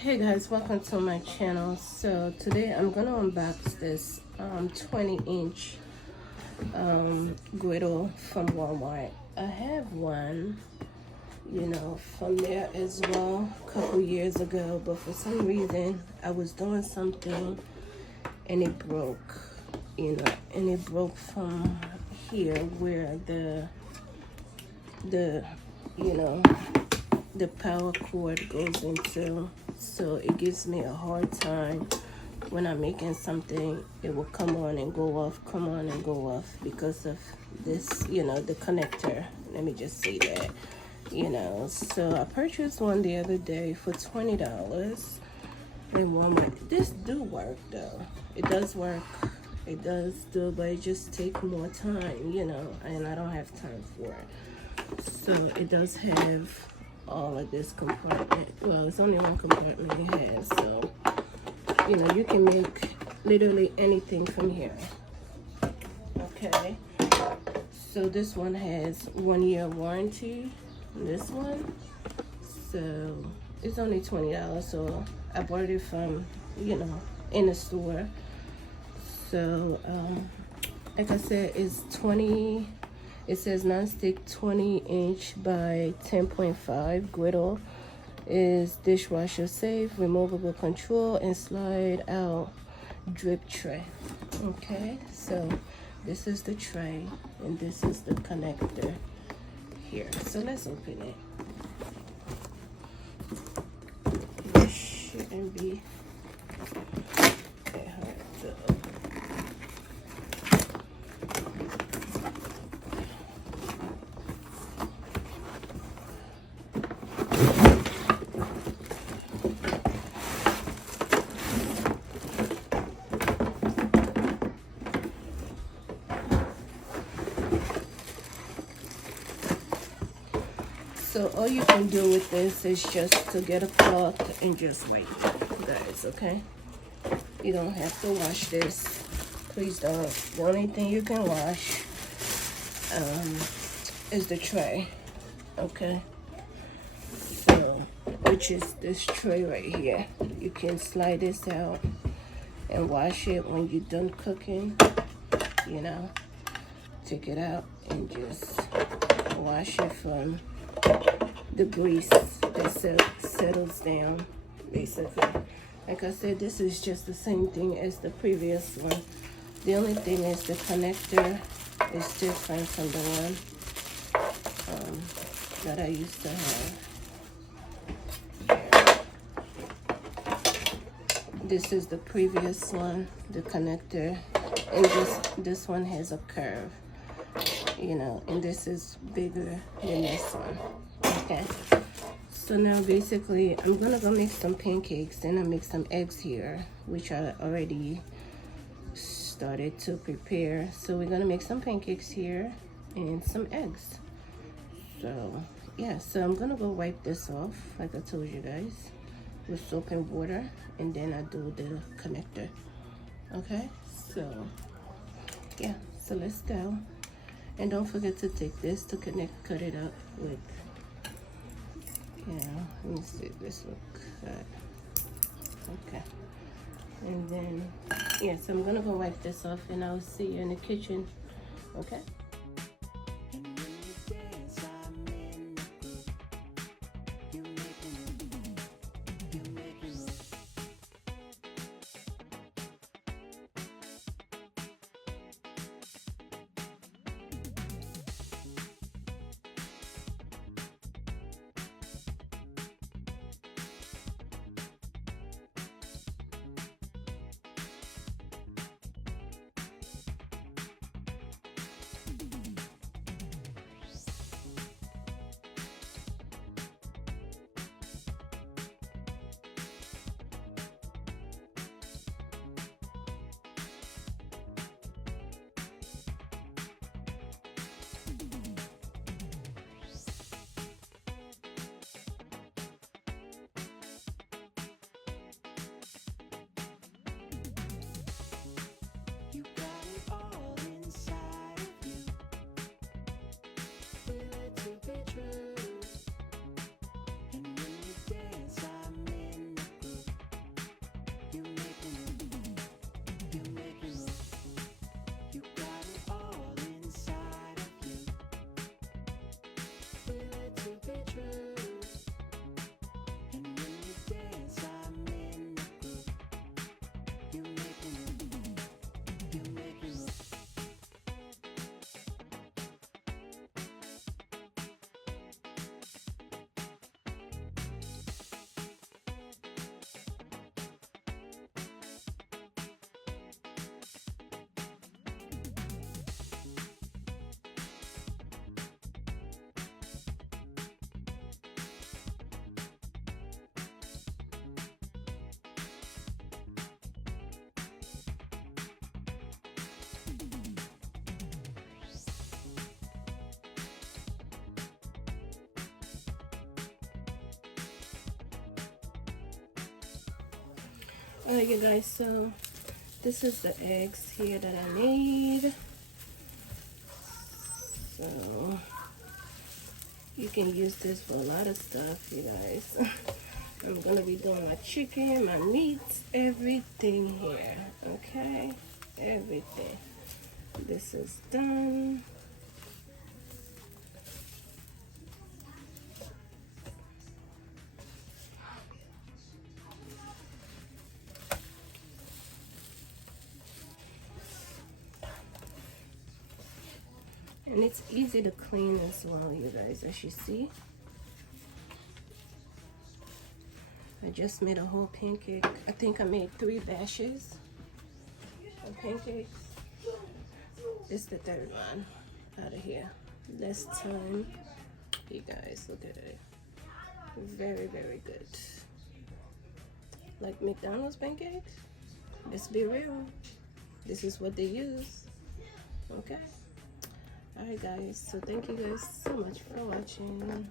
Hey guys, welcome to my channel. So today I'm gonna unbox this 20-inch griddle from Walmart. I have one, from there as well a couple years ago, but for some reason I was doing something and it broke, and it broke from here where the you know the power cord goes into, so it gives me a hard time when I'm making something. It will come on and go off, come on and go off because of this, the connector. Let me just say that. So I purchased one the other day for $20 in Walmart. This do work though. It does work. It does do, but it just takes more time, and I don't have time for it. So it does have all of this compartment. Well, it's only one compartment it has, so you can make literally anything from here. Okay, so this one has 1 year warranty. This one, so it's only $20. So I bought it from in the store. So like I said, it's 20. It says non-stick 20-inch by 10.5 griddle. Is dishwasher safe, removable control, and slide out drip tray. Okay, so this is the tray and this is the connector here. So let's open it. This shouldn't be that hard to open. So all you can do with this is just to get a cloth and just wipe, guys, okay? You don't have to wash this. Please don't. The only thing you can wash is the tray, okay? So, which is this tray right here. You can slide this out and wash it when you're done cooking, Take it out and just wash it from the grease that settles down, basically. Like I said, this is just the same thing as the previous one. The only thing is the connector is different from the one that I used to have. This is the previous one, the connector, and this one has a curve, and this is bigger than this one. Okay, so now basically I'm gonna go make some pancakes, and I make some eggs here, which I already started to prepare. So we're gonna make some pancakes here and some eggs. So yeah, so I'm gonna go wipe this off like I told you guys with soap and water, and then I do the connector. Okay, so yeah, so let's go. And don't forget to take this to cut it up with, let me see, this will cut. Okay, and then yeah, so I'm gonna go wipe this off and I'll see you in the kitchen. Okay. Alright, you guys, so this is the eggs here that I made. So you can use this for a lot of stuff, you guys. I'm gonna be doing my chicken, my meats, everything here. Okay, everything. This is done. And it's easy to clean as well, you guys, as you see. I just made a whole pancake. I think I made 3 batches of pancakes. This is the 3rd one out of here. Less time. You guys, look at it. Very, very good. Like McDonald's pancakes? Let's be real. This is what they use. Okay? Alright guys, so thank you guys so much for watching.